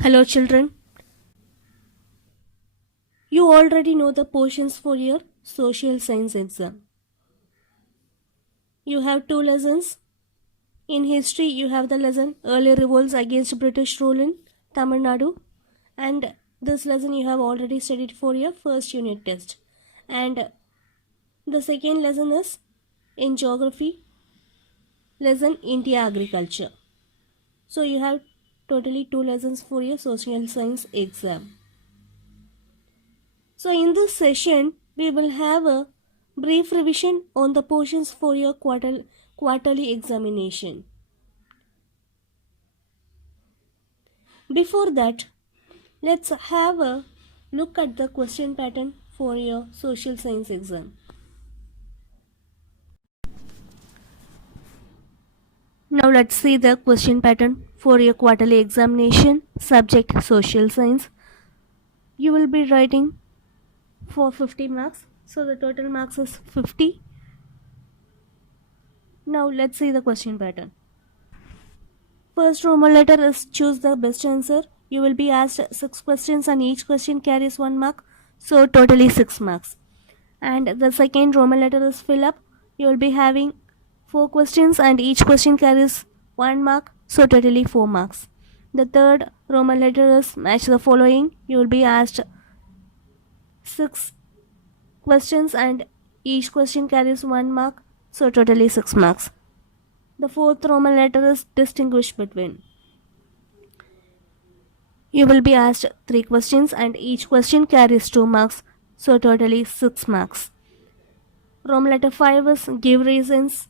Hello, children. You already know the portions for your social science exam. You have two lessons. In history, you have the lesson Early Revolts Against British Rule in Tamil Nadu, and this lesson you have already studied for your first unit test. And the second lesson is in geography, lesson India Agriculture. So you have totally two lessons for your social science exam. So in this session, we will have a brief revision on the portions for your quarterly examination. Before that, let's have a look at the question pattern for your social science exam. Now let's see the question pattern for your quarterly examination, subject social science. You will be writing for 50 marks, so the total marks is 50. Now let's see the question pattern. First Roman letter is choose the best answer. You will be asked 6 questions and each question carries 1 mark. So totally 6 marks. And the second Roman letter is fill up. You will be having 4 questions and each question carries 1 mark. So totally 4 marks. The third Roman letter is match the following. You will be asked 6 questions and each question carries 1 mark. So totally 6 marks. The fourth Roman letter is distinguish between. You will be asked 3 questions and each question carries 2 marks, so totally 6 marks. Roman letter 5 is give reasons.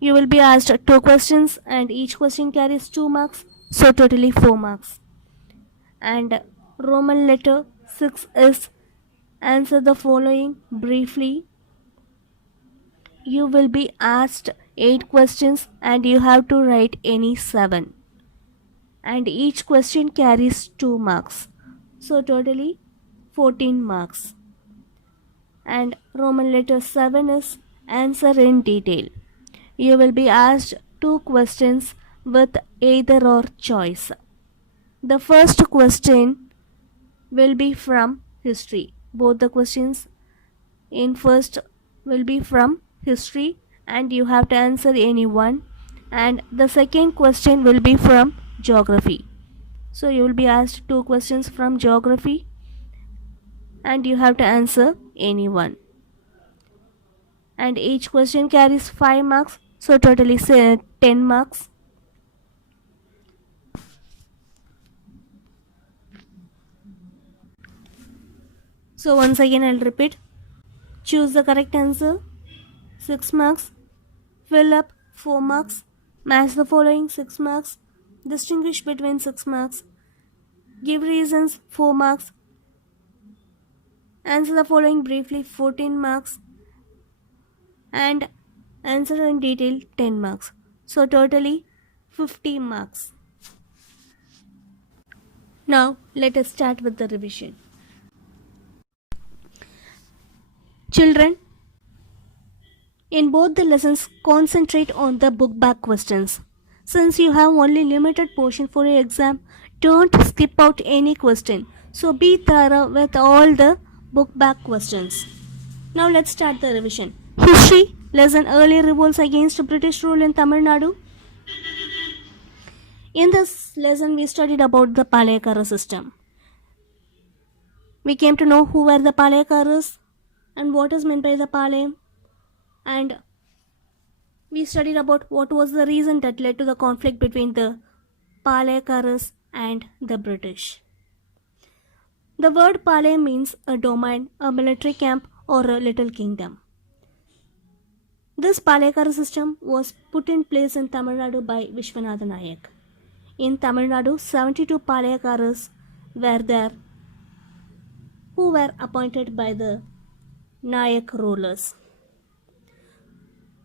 You will be asked 2 questions and each question carries 2 marks, so totally 4 marks. And Roman letter 6 is answer the following briefly. You will be asked 8 questions and you have to write any 7. And each question carries 2 marks. So totally 14 marks. And Roman letter 7 is answer in detail. You will be asked 2 questions with either or choice. The first question will be from history. Both the questions in first will be from history and you have to answer any one. And the second question will be from geography. So you will be asked 2 questions from geography and you have to answer any one. And each question carries 5 marks, so totally 10 marks. So once again I'll repeat. Choose the correct answer, 6 marks. Fill up, 4 marks. Match the following, 6 marks. Distinguish between, 6 marks. Give reasons, 4 marks. Answer the following briefly, 14 marks. And answer in detail, 10 marks. So totally 50 marks. Now let us start with the revision. Children, in both the lessons, concentrate on the book back questions. Since you have only limited portion for your exam, don't skip out any question. So be thorough with all the book back questions. Now let's start the revision. History, lesson Early Revolts Against British Rule in Tamil Nadu. In this lesson, we studied about the Palayakara system. We came to know who were the Palayakaras and what is meant by the Palayam. And we studied about what was the reason that led to the conflict between the Palayakaras and the British. The word Palay means a domain, a military camp, or a little kingdom. This Palayakara system was put in place in Tamil Nadu by Vishwanatha Nayak. In Tamil Nadu, 72 Palayakaras were there who were appointed by the Nayak rulers.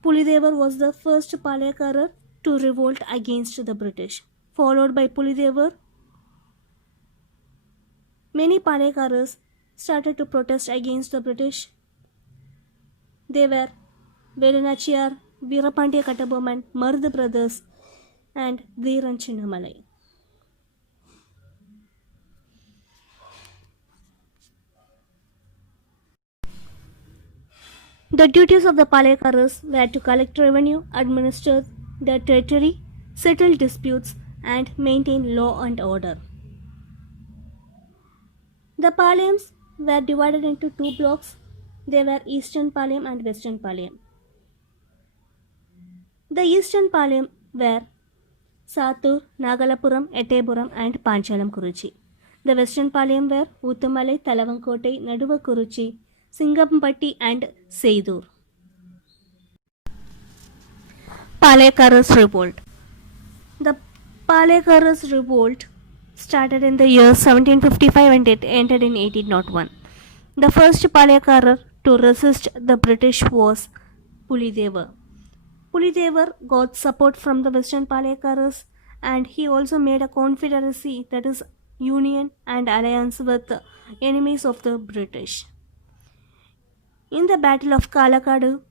Pulidevar was the first Palayakara to revolt against the British. Followed by Pulidevar, many Palayakaras started to protest against the British. They were Velunachiyar, Veerapandiya Kattabomman, Marudhu brothers, and Veeran Chinnamalai. The duties of the Palekaras were to collect revenue, administer their territory, settle disputes, and maintain law and order. The Palayams were divided into two blocks. They were Eastern Palayam and Western Palayam. The Eastern Palayam were Satur, Nagalapuram, Etepuram, and Panchalam Kuruchi. The Western Palayam were Uttumalai, Talavankotai, Naduva Kuruchi, Singampatti, and Seidur. Palekaras Revolt. The Palekaras Revolt started in the year 1755 and it ended in 1801. The first Palekara to resist the British was Pulideva. Pulideva got support from the Western Palekaras and he also made a confederacy, that is union and alliance with the enemies of the British. In the Battle of Kalakadu,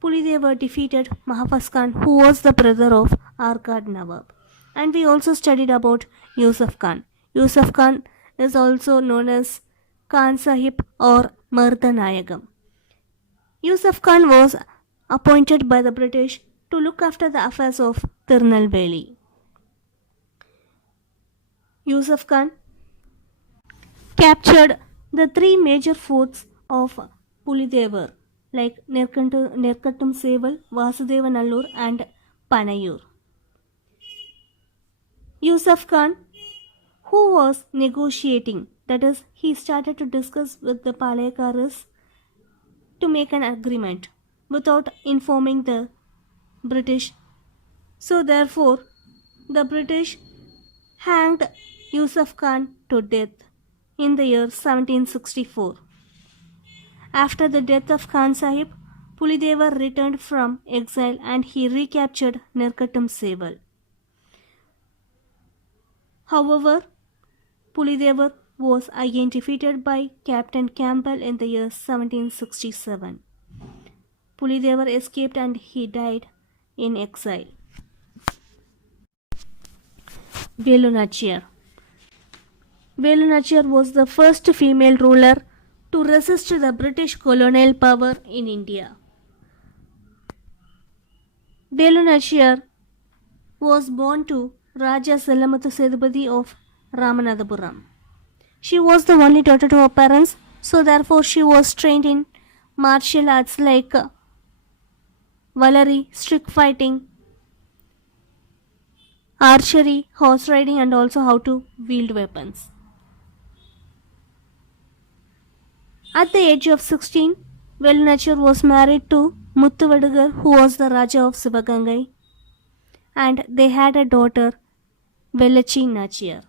Pulideva defeated Mahafaz Khan, who was the brother of Arcad Nawab. And we also studied about Yusuf Khan. Yusuf Khan is also known as Khan Sahib or Mardanayagam. Yusuf Khan was appointed by the British to look after the affairs of Tirunelveli. Yusuf Khan captured the three major forts of Pulidevar like Nerkattum Seval, Vasudeva Nallur and Panayur. Yusuf Khan, who was negotiating, that is, he started to discuss with the Palekaras to make an agreement without informing the British. So therefore, the British hanged Yusuf Khan to death in the year 1764. After the death of Khan Sahib, Pulideva returned from exile and he recaptured Nerkattum Seval. However, Pulideva was again defeated by Captain Campbell in the year 1767. Pulideva escaped and he died in exile. Velu Nachiyar. Velu Nachiyar was the first female ruler to resist the British colonial power in India. Velu Nachiyar was born to Raja Sellamuthu Sethupathi of Ramanathapuram. She was the only daughter to her parents, so therefore she was trained in martial arts like Valari, stick fighting, archery, horse riding, and also how to wield weapons. At the age of 16, Velu Nachiyar was married to Muthuvadugar, who was the Raja of Sivagangai, and they had a daughter, Velachi Nachiyar.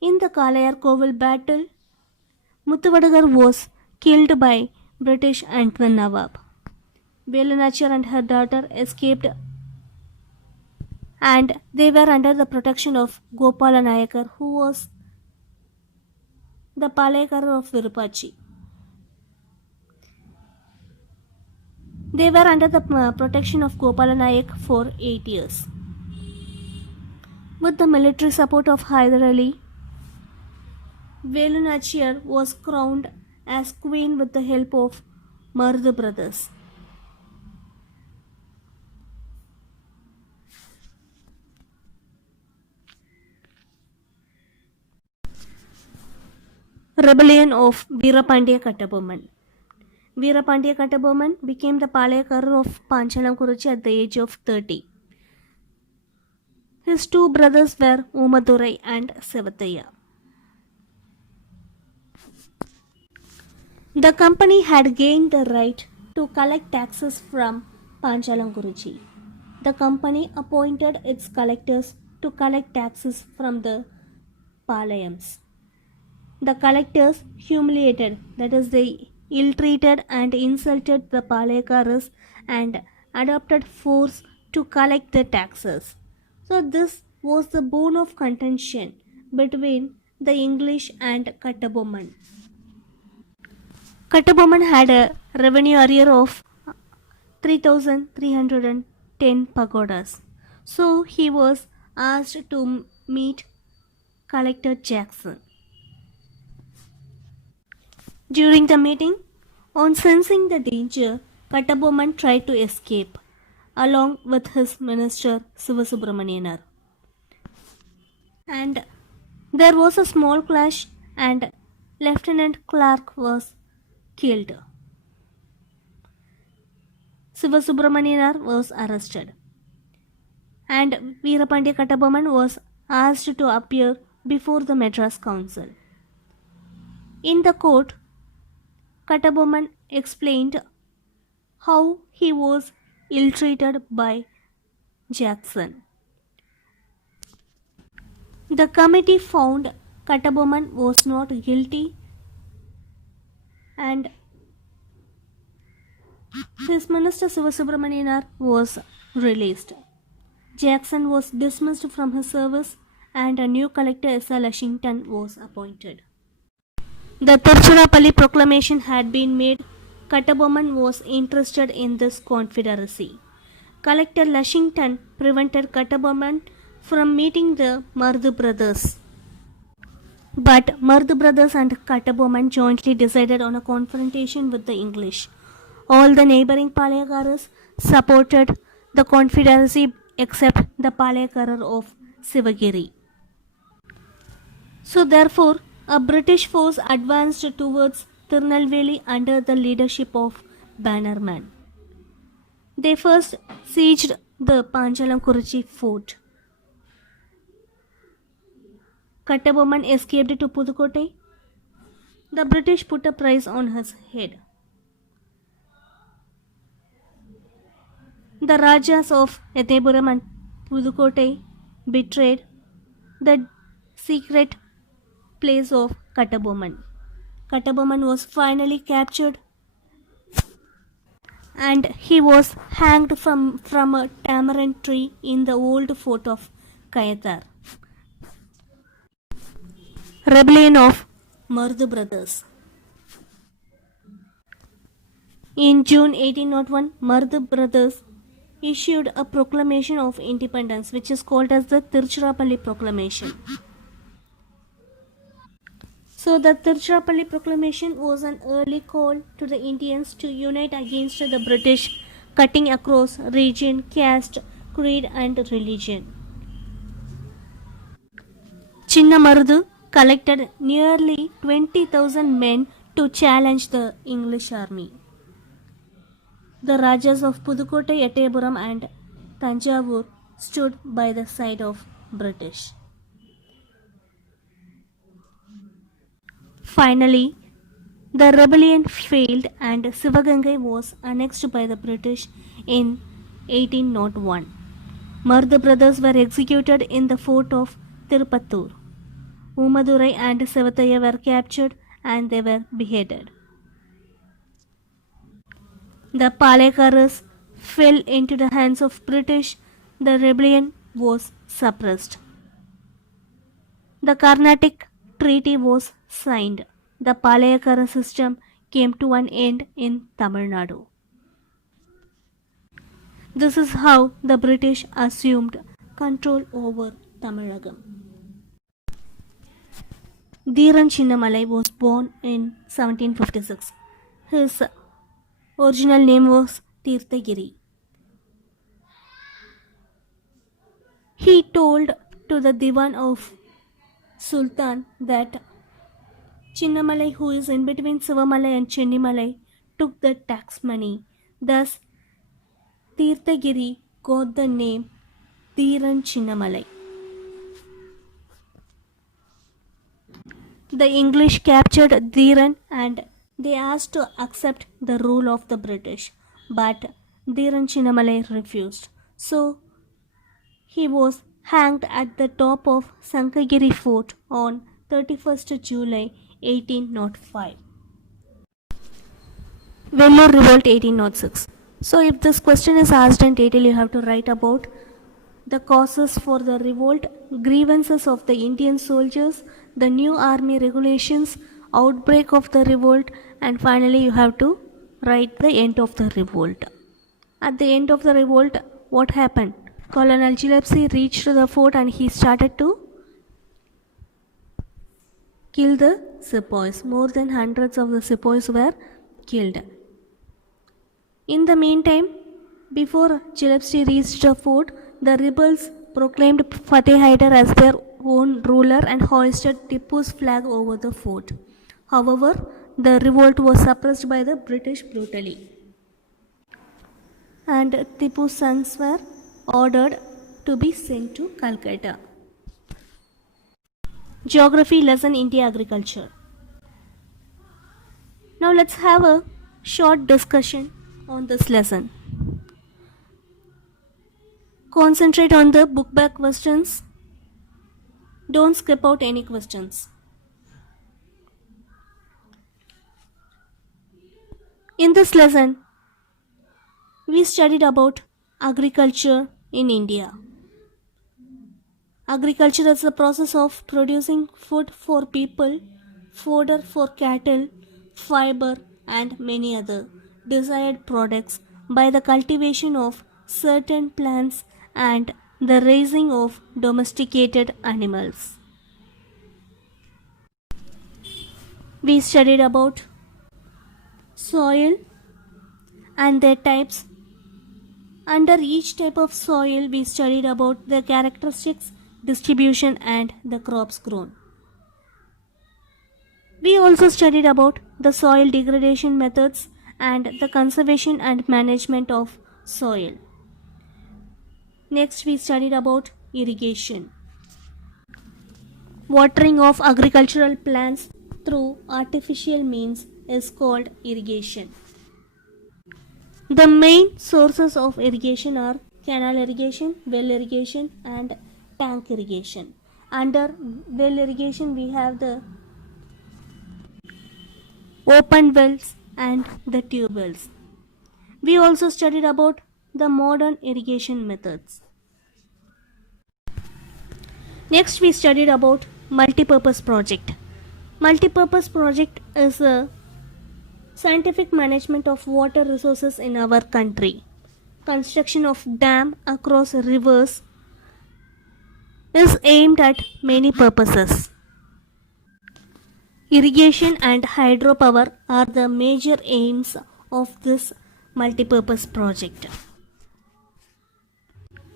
In the Kalayar Kovil battle, Muthuvadugar was killed by British and the Nawab. Velu Nachiyar and her daughter escaped and they were under the protection of Gopala Nayakar, who was the Palekara of Virupachi. They were under the protection of Gopala Nayak for 8 years. With the military support of Hyder Ali, Velu Nachiyar was crowned as queen with the help of Mardu brothers. Rebellion of Veerapandiya Kattabomman. Veerapandiya Kattabomman became the Palekara of Panchalam Kuruchi at the age of 30. His two brothers were Umadurai and Sevathaiya. The company had gained the right to collect taxes from Panchalam Kuruchi. The company appointed its collectors to collect taxes from the Palayams. The collectors humiliated, that is, they ill-treated and insulted the Palekaras and adopted force to collect the taxes. So this was the bone of contention between the English and Kattabomman. Kattabomman had a revenue arrear of 3,310 pagodas. So he was asked to meet Collector Jackson. During the meeting, on sensing the danger, Kattabomman tried to escape, along with his minister Sivasubramanianar. And there was a small clash, and Lieutenant Clark was killed. Sivasubramanianar was arrested, and Veerapandya Kattabomman was asked to appear before the Madras Council. In the court, Kattabomman explained how he was ill-treated by Jackson. The committee found Kattabomman was not guilty and his minister Sivasubramanianar was released. Jackson was dismissed from his service and a new collector S. R. Lushington was appointed. The Tiruchirappalli proclamation had been made. Kattabomman was interested in this confederacy. Collector Lushington prevented Kattabomman from meeting the Mardu brothers. But Mardu brothers and Kattabomman jointly decided on a confrontation with the English. All the neighboring Palayakaras supported the confederacy except the Palayakara of Sivagiri. So therefore, a British force advanced towards Tirunelveli under the leadership of Bannerman. They first sieged the Panchalamkurchi fort. Kattabomman escaped to Pudukkottai. The British put a price on his head. The Rajas of Ethepuram and Pudukkottai betrayed the secret place of Kattabomman. Kattabomman was finally captured and he was hanged from a tamarind tree in the old fort of Kayathar. Rebellion of Mardu brothers. In June 1801, Mardu brothers issued a proclamation of independence which is called as the Tiruchirappalli Proclamation. So the Tiruchirappalli Proclamation was an early call to the Indians to unite against the British, cutting across region, caste, creed and religion. Chinna Mardu collected nearly 20,000 men to challenge the English army. The Rajas of Pudukkottai, Ettayapuram and Tanjavur stood by the side of British. Finally, the rebellion failed and Sivagangai was annexed by the British in 1801. Mardu brothers were executed in the fort of Tirupattur. Umadurai and Sivataya were captured and they were beheaded. The Palayakaras fell into the hands of British. The rebellion was suppressed. The Carnatic Treaty was signed. The Palayakara system came to an end in Tamil Nadu. This is how the British assumed control over Tamilagam. Dheeran Chinnamalai was born in 1756. His original name was Tirthagiri. He told to the Diwan of Sultan that Chinnamalai, who is in between Sivamalai and Chennimalai, took the tax money. Thus, Tirthagiri got the name Dheeran Chinnamalai. The English captured Dheeran and they asked to accept the rule of the British, but Dheeran Chinnamalai refused. So, he was hanged at the top of Sankagiri Fort on 31st July 1805. Vellore Revolt 1806. So if this question is asked in detail, you have to write about the causes for the revolt, grievances of the Indian soldiers, the new army regulations, outbreak of the revolt, and finally you have to write the end of the revolt. At the end of the revolt, what happened? Colonel Gillespie reached the fort and he started to kill the sepoys. More than hundreds of the sepoys were killed. In the meantime, before Gillespie reached the fort, the rebels proclaimed Fateh Hyder as their own ruler and hoisted Tipu's flag over the fort. However, the revolt was suppressed by the British brutally, and Tipu's sons were ordered to be sent to Calcutta. Geography lesson: India agriculture. Now let's have a short discussion on this lesson. Concentrate on the book back questions. Don't skip out any questions. In this lesson, we studied about agriculture in India. Agriculture is the process of producing food for people, fodder for cattle, fiber, and many other desired products by the cultivation of certain plants and the raising of domesticated animals. We studied about soil and their types. Under each type of soil, we studied about the characteristics, distribution, and the crops grown. We also studied about the soil degradation methods and the conservation and management of soil. Next, we studied about irrigation. Watering of agricultural plants through artificial means is called irrigation. The main sources of irrigation are canal irrigation, well irrigation, and tank irrigation. Under well irrigation, we have the open wells and the tube wells. We also studied about the modern irrigation methods. Next, we studied about multipurpose project. Multipurpose project is a scientific management of water resources in our country. Construction of dam across rivers is aimed at many purposes. Irrigation and hydropower are the major aims of this multipurpose project.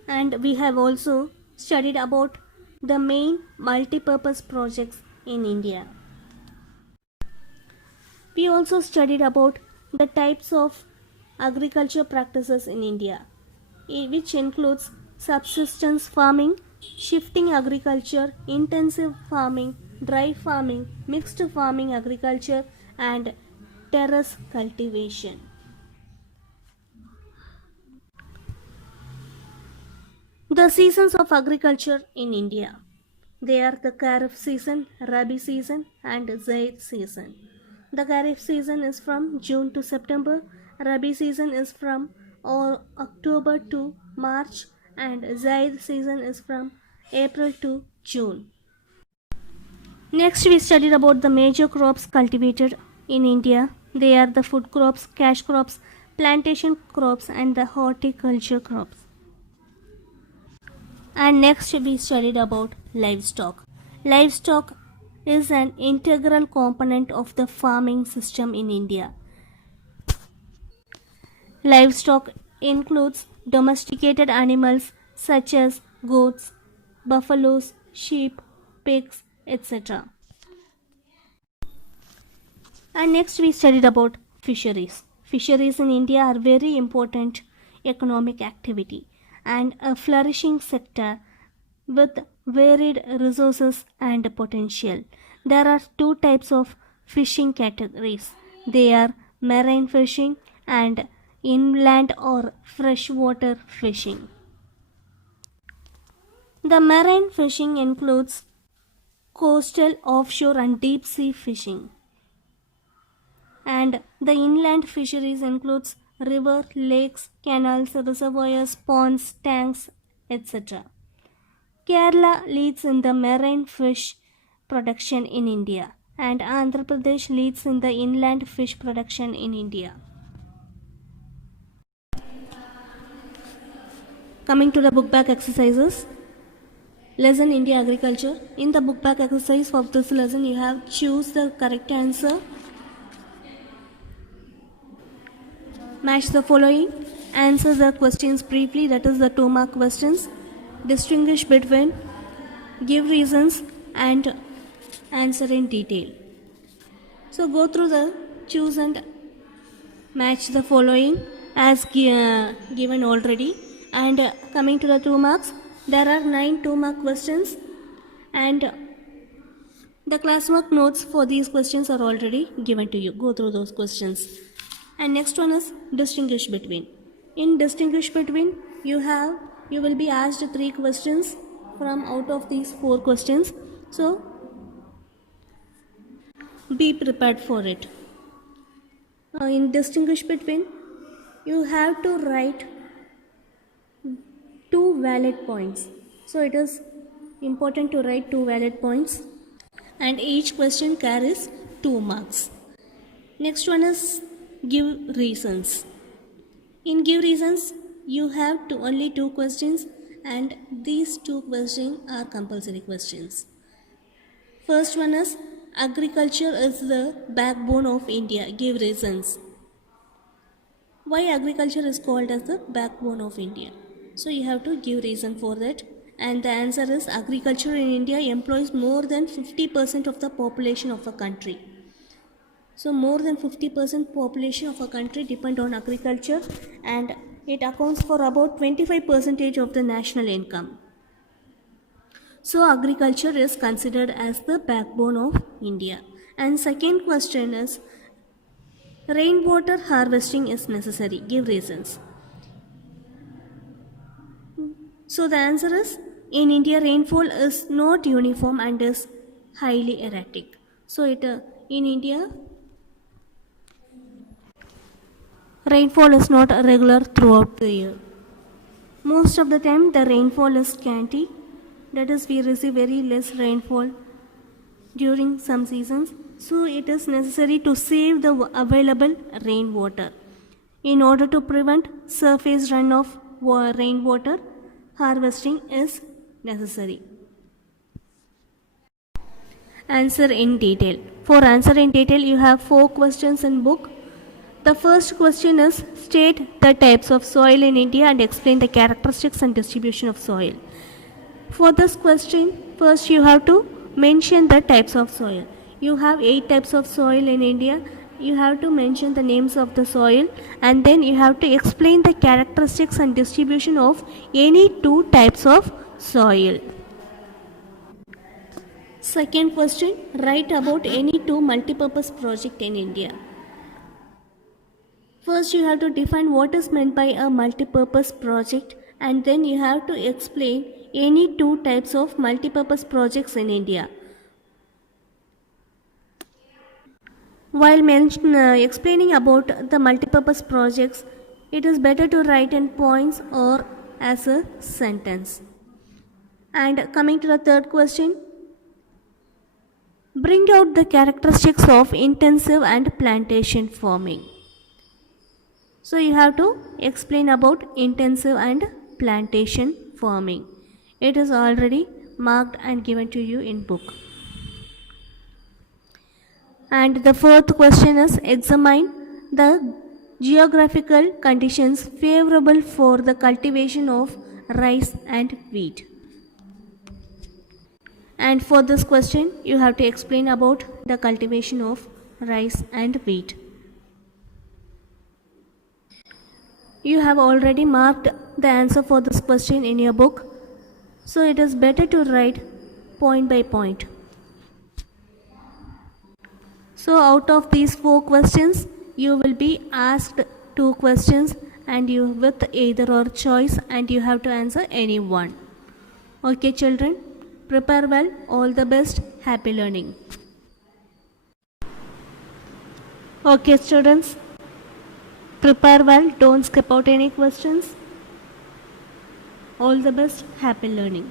And we have also studied about the main multipurpose projects in India. We also studied about the types of agriculture practices in India, which includes subsistence farming, shifting agriculture, intensive farming, dry farming, mixed farming agriculture, and terrace cultivation. The seasons of agriculture in India. They are the Kharif season, Rabi season, and Zaid season. The Kharif season is from June to September, Rabi season is from October to March, and Zaid season is from April to June. Next, we studied about the major crops cultivated in India. They are the food crops, cash crops, plantation crops, and the horticulture crops. And next, we studied about livestock. Livestock is an integral component of the farming system in India. Livestock includes domesticated animals such as goats, buffaloes, sheep, pigs, etc. And next we studied about fisheries. Fisheries in India are very important economic activity and a flourishing sector with varied resources and potential. There are two types of fishing categories. They are marine fishing and inland or freshwater fishing. The marine fishing includes coastal, offshore, and deep sea fishing. And the inland fisheries includes river, lakes, canals, reservoirs, ponds, tanks, etc. Kerala leads in the marine fish production in India, and Andhra Pradesh leads in the inland fish production in India. Coming to the book back exercises. Lesson India Agriculture. In the book back exercise of this lesson, you have choose the correct answer. Match the following. Answer the questions briefly, that is the 2-mark questions. Distinguish between, give reasons, and answer in detail. So go through the choose and match the following as given already. And coming to the 2 marks, there are 9 2-mark questions, and the classwork notes for these questions are already given to you. Go through those questions. And next one is distinguish between. In distinguish between, you will be asked 3 questions from out of these 4 questions. So be prepared for it. In distinguish between, you have to write 2 valid points. So it is important to write 2 valid points, and each question carries 2 marks. Next one is give reasons. In give reasons, you have only 2 questions, and these 2 questions are compulsory questions. First one is agriculture is the backbone of India. Give reasons. Why agriculture is called as the backbone of India? So you have to give reason for that. And the answer is agriculture in India employs more than 50% of the population of a country. So more than 50% population of a country depend on agriculture, and it accounts for about 25% of the national income. So agriculture is considered as the backbone of India. And second question is rainwater harvesting is necessary. Give reasons. So the answer is in India rainfall is not uniform and is highly erratic. So in India rainfall is not regular throughout the year. Most of the time the rainfall is scanty, that is we receive very less rainfall during some seasons. So it is necessary to save the available rainwater. In order to prevent surface runoff rainwater, harvesting is necessary. Answer in detail. For answer in detail, you have 4 questions in book. The first question is state the types of soil in India and explain the characteristics and distribution of soil. For this question, first you have to mention the types of soil. You have 8 types of soil in India. You have to mention the names of the soil, and then you have to explain the characteristics and distribution of any 2 types of soil. Second question, write about any 2 multipurpose project in India. First, you have to define what is meant by a multipurpose project, and then you have to explain any 2 types of multipurpose projects in India. While explaining about the multipurpose projects, it is better to write in points or as a sentence. And coming to the third question, bring out the characteristics of intensive and plantation farming. So you have to explain about intensive and plantation farming. It is already marked and given to you in book. And the fourth question is examine the geographical conditions favorable for the cultivation of rice and wheat. And for this question, you have to explain about the cultivation of rice and wheat. You have already marked the answer for this question in your book, so it is better to write point by point. So out of these 4 questions, you will be asked 2 questions and you with either or choice, and you have to answer any one. Okay children, prepare well, all the best, happy learning. Okay students, prepare well, don't skip out any questions. All the best, happy learning.